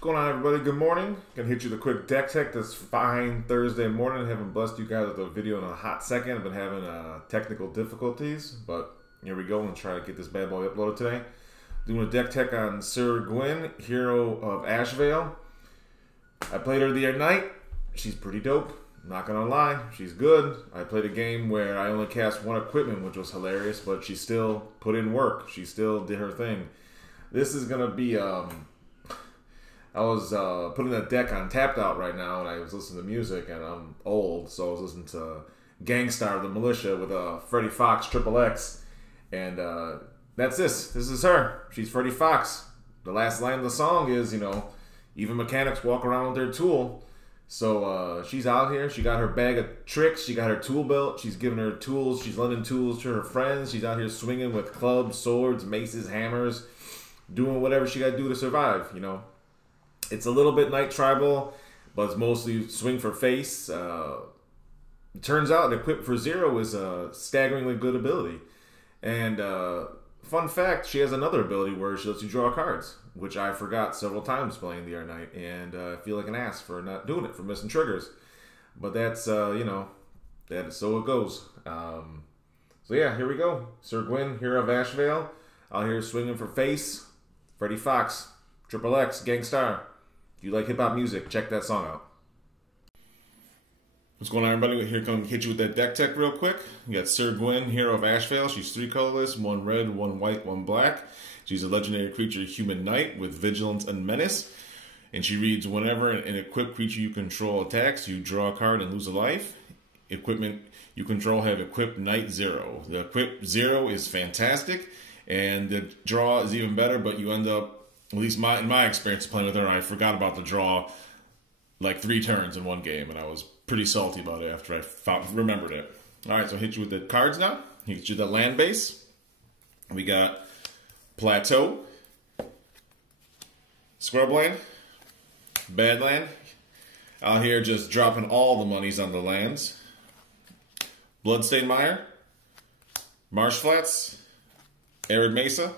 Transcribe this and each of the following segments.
What's going on, everybody? Good morning. Gonna hit you with a quick deck tech this fine Thursday morning. Haven't blessed you guys with a video in a hot second. I've been having technical difficulties, but here we go and try to get this bad boy uploaded today. Doing a deck tech on Syr Gwyn, hero of Ashvale. I played her the other night. She's pretty dope. Not gonna lie, she's good. I played a game where I only cast one equipment, which was hilarious, but she still put in work. She still did her thing. This is gonna be I was putting a deck on Tapped Out right now, and I was listening to music, and I'm old, so I was listening to Gangstar, the Militia, with Freddie Fox, Triple X, and that's this. This is her. She's Freddie Fox. The last line of the song is, you know, even mechanics walk around with their tool. So she's out here. She got her bag of tricks. She got her tool belt. She's giving her tools. She's lending tools to her friends. She's out here swinging with clubs, swords, maces, hammers, doing whatever she got to do to survive, you know. It's a little bit Night Tribal, but it's mostly swing for face. It turns out Equip for Zero is a staggeringly good ability. And fun fact, she has another ability where she lets you draw cards, which I forgot several times playing the other night, and I feel like an ass for not doing it, for missing triggers. But that's, you know, so it goes. So yeah, here we go. Syr Gwyn, hero of Ashvale, out here swinging for face. Freddie Fox, Triple X, Gangstar. If you like hip-hop music, check that song out. What's going on, everybody? Here, come hit you with that deck tech real quick. You got Syr Gwyn, hero of Ashvale. She's 3 colorless, 1 red, 1 white, 1 black. She's a legendary creature, human knight, with vigilance and menace. And she reads, whenever an equipped creature you control attacks, you draw a card and lose a life. Equipment you control have equipped knight 0. The equipped 0 is fantastic, and the draw is even better, but you end up, at least in my experience playing with her, I forgot about the draw like 3 turns in one game, and I was pretty salty about it after I remembered it. All right, so I'll hit you with the cards now. Hit you with the land base. We got Plateau, Scrubland, Badland. Out here just dropping all the monies on the lands. Bloodstained Mire, Marsh Flats, Arid Mesa,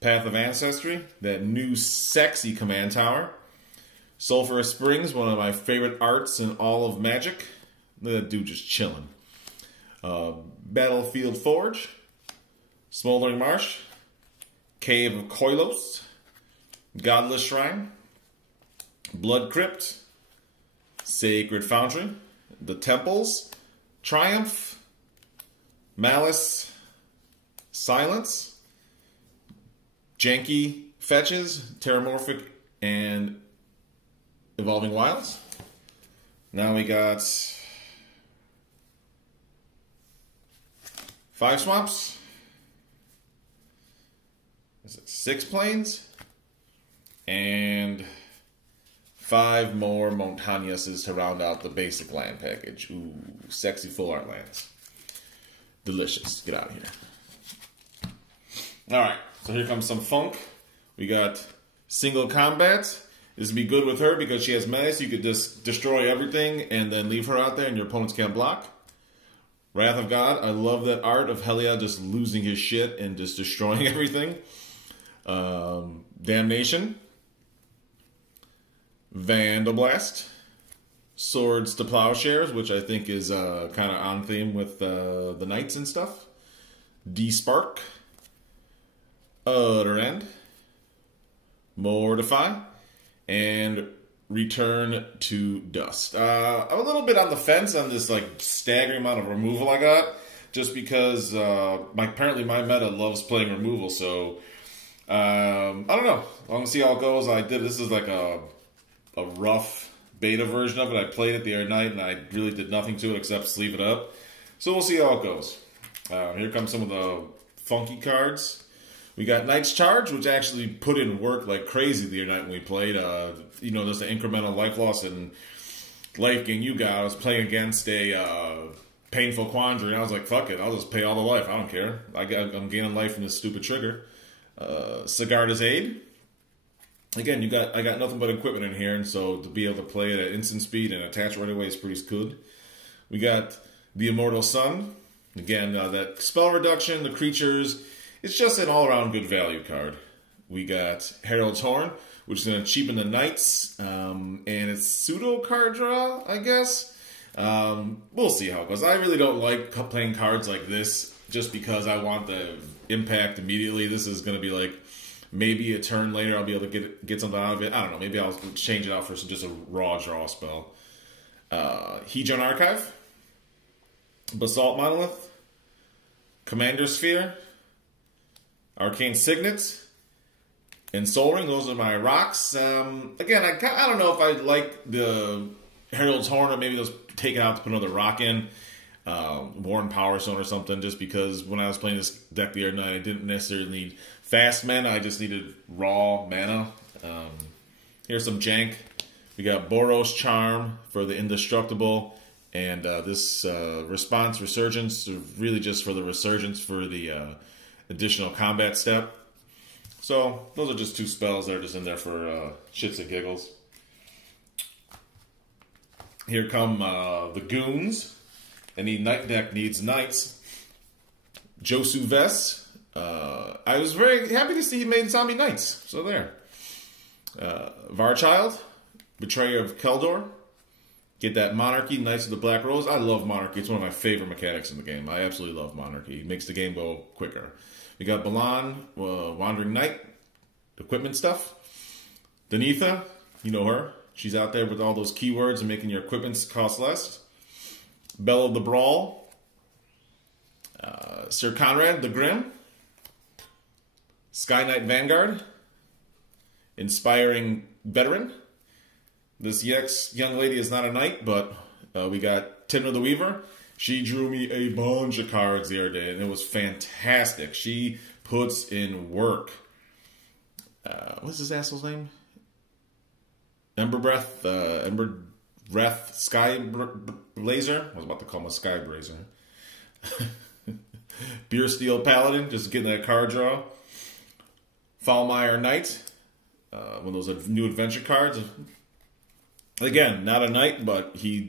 Path of Ancestry, that new sexy command tower. Sulphurous Springs, one of my favorite arts in all of Magic. That dude just chilling. Battlefield Forge, Smoldering Marsh, Cave of Koilos, Godless Shrine, Blood Crypt, Sacred Foundry, The Temples, Triumph, Malice, Silence, Janky Fetches, Terramorphic, and Evolving Wilds. Now we got 5 Swamps. Is it 6 Plains? And 5 more Montañas to round out the basic land package. Ooh, sexy full art lands. Delicious. Get out of here. Alright, so here comes some funk. We got single combat. This would be good with her because she has menace. You could just destroy everything and then leave her out there and your opponents can't block. Wrath of God. I love that art of Helia just losing his shit and just destroying everything. Damnation. Vandalblast. Swords to Plowshares, which I think is kind of on theme with the knights and stuff. Despark. Utter End. Mortify. And Return to Dust. I'm a little bit on the fence on this like staggering amount of removal I got, just because apparently my meta loves playing removal. So I don't know. I'm gonna see how it goes. This is like a rough beta version of it. I played it the other night and I really did nothing to it except sleeve it up. So we'll see how it goes. Here comes some of the funky cards. We got Knight's Charge, which actually put in work like crazy the other night when we played. You know, there's the incremental life loss and life gain you got. I was playing against a Painful Quandary, and I was like, fuck it, I'll just pay all the life. I don't care. I'm gaining life from this stupid trigger. Sigarda's Aid. Again, I got nothing but equipment in here, and so to be able to play it at instant speed and attach right away is pretty good. We got the Immortal Sun. Again, that spell reduction, the creatures, it's just an all-around good value card. we got Herald's Horn, which is going to cheapen the Knights, and it's pseudo card draw, I guess. We'll see how it goes. I really don't like playing cards like this just because I want the impact immediately. This is going to be like maybe a turn later I'll be able to get something out of it. I don't know. Maybe I'll change it out for just a raw draw spell. Hedron Archive, Basalt Monolith, Commander Sphere, Arcane Signet, and Soul Ring. Those are my rocks. Again, I don't know if I like the Herald's Horn, or maybe they'll take it out to put another rock in. Warren Power Stone or something, just because when I was playing this deck the other night, I didn't necessarily need fast mana. I just needed raw mana. Here's some jank. We got Boros Charm for the Indestructible, and this Response Resurgence, really just for the Resurgence for the additional combat step. So those are just two spells that are just in there for shits and giggles. Here come the Goons. Any Knight deck needs Knights. Josu Vess. I was very happy to see he made Zombie Knights. So there. Varchild. Betrayer of Keldor. Get that Monarchy, Knights of the Black Rose. I love Monarchy. It's one of my favorite mechanics in the game. I absolutely love Monarchy. It makes the game go quicker. We got Balan, Wandering Knight. Equipment stuff. Denitha. You know her. She's out there with all those keywords and making your equipment cost less. Belle of the Brawl. Sir Conrad the Grim. Sky Knight Vanguard. Inspiring Veteran. This young lady is not a knight, but we got Timna the Weaver. She drew me a bunch of cards the other day, and it was fantastic. She puts in work. What's this asshole's name? Ember Breath Sky Blazer. I was about to call him a Sky Blazer. Beer Steel Paladin, just getting that card draw. Falmire Knight. One of those new adventure cards. Again, not a knight, but he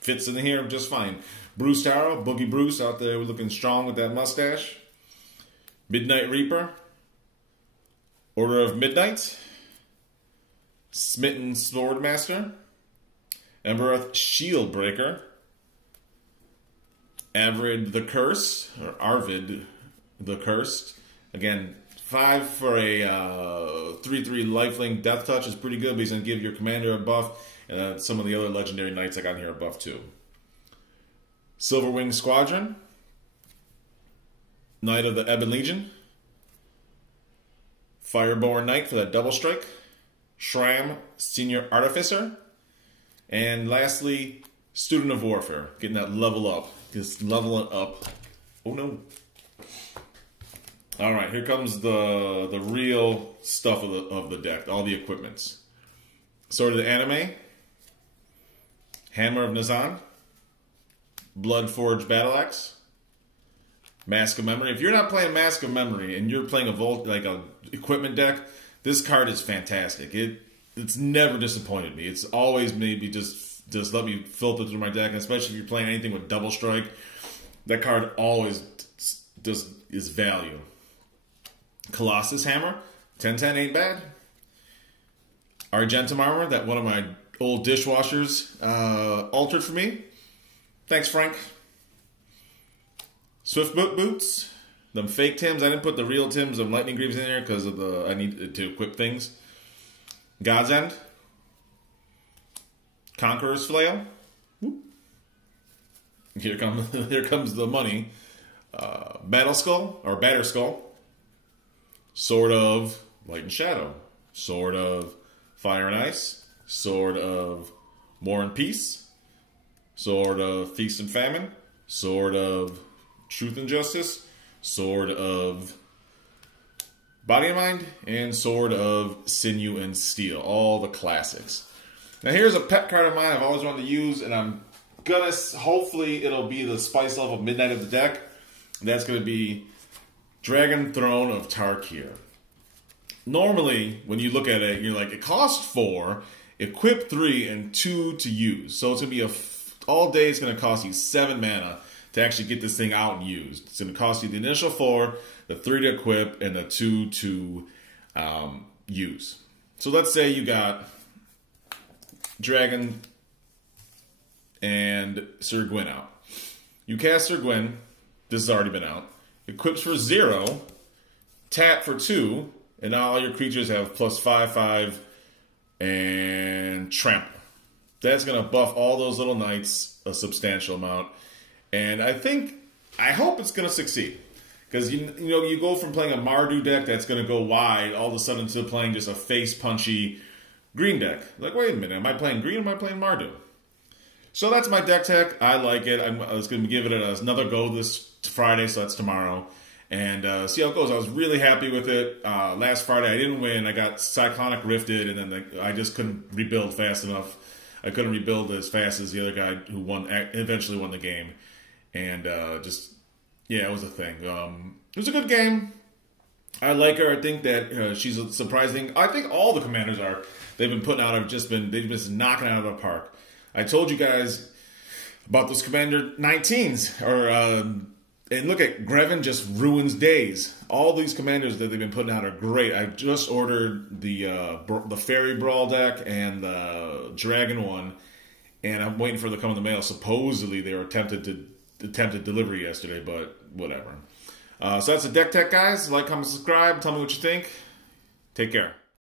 fits in here just fine. Bruce Taro, Boogie Bruce out there looking strong with that mustache. Midnight Reaper. Order of Midnight. Smitten Swordmaster. Embereth Shieldbreaker. Arvid the Cursed. Again, 5 for a 3/3 lifelink death touch is pretty good, but he's going to give your commander a buff, and some of the other legendary knights I got in here a buff too. Silverwing Squadron. Knight of the Ebon Legion. Fireborn Knight for that double strike. Shram Senior Artificer. And lastly, Student of Warfare. Getting that level up. Just level it up. Oh no. Alright, here comes the real stuff of the deck. All the equipments. Sword of the Anime. Hammer of Nazan. Bloodforged Battle Axe. Mask of Memory. If you're not playing Mask of Memory and you're playing a equipment deck, this card is fantastic. It's never disappointed me. It's always maybe just let me filter through my deck, and especially if you're playing anything with double strike, that card always just is value. Colossus Hammer. 10/10 ain't bad. Argentum Armor, that one of my old dishwashers altered for me. Thanks, Frank. Swiftfoot Boots. Them fake Tims. I didn't put the real Tims of Lightning Greaves in there because of I need to equip things. God's End. Conqueror's Flail. Whoop. Here comes the money. Battle Skull or Batter Skull. Sword of Light and Shadow. Sword of Fire and Ice. Sword of War and Peace. Sword of Feast and Famine. Sword of Truth and Justice. Sword of Body and Mind. And Sword of Sinew and Steel. All the classics. Now here's a pet card of mine I've always wanted to use, and I'm gonna, hopefully it'll be the spice level midnight of the deck. And that's gonna be Dragon Throne of Tarkir. Normally, when you look at it, you're like, it costs 4, equip 3, and 2 to use. So it's gonna be all day it's gonna cost you 7 mana to actually get this thing out and used. It's gonna cost you the initial 4, the 3 to equip, and the 2 to use. So let's say you got Dragon and Syr Gwyn out. You cast Syr Gwyn. This has already been out. Equips for 0, tap for 2, and now all your creatures have +5/5 and trample. That's going to buff all those little knights a substantial amount. And I hope it's going to succeed. Because, you go from playing a Mardu deck that's going to go wide all of a sudden to playing just a face-punchy green deck. Like, wait a minute, am I playing green or am I playing Mardu? So that's my deck tech. I like it. I was going to give it another go this Friday, so that's tomorrow. And see how it goes. I was really happy with it. Last Friday I didn't win. I got Cyclonic Rifted, and then I just couldn't rebuild fast enough. I couldn't rebuild as fast as the other guy who eventually won the game. And it was a thing. It was a good game. I like her. I think that she's surprising. I think all the commanders they've been putting out they've just knocking it out of the park. I told you guys about those Commander 19s, and look at Greven just ruins days. All these commanders that they've been putting out are great. I just ordered the Fairy Brawl deck and the Dragon one, and I'm waiting for them to come in the mail. Supposedly they were attempted delivery yesterday, but whatever. So that's the deck tech, guys. Like, comment, subscribe. Tell me what you think. Take care.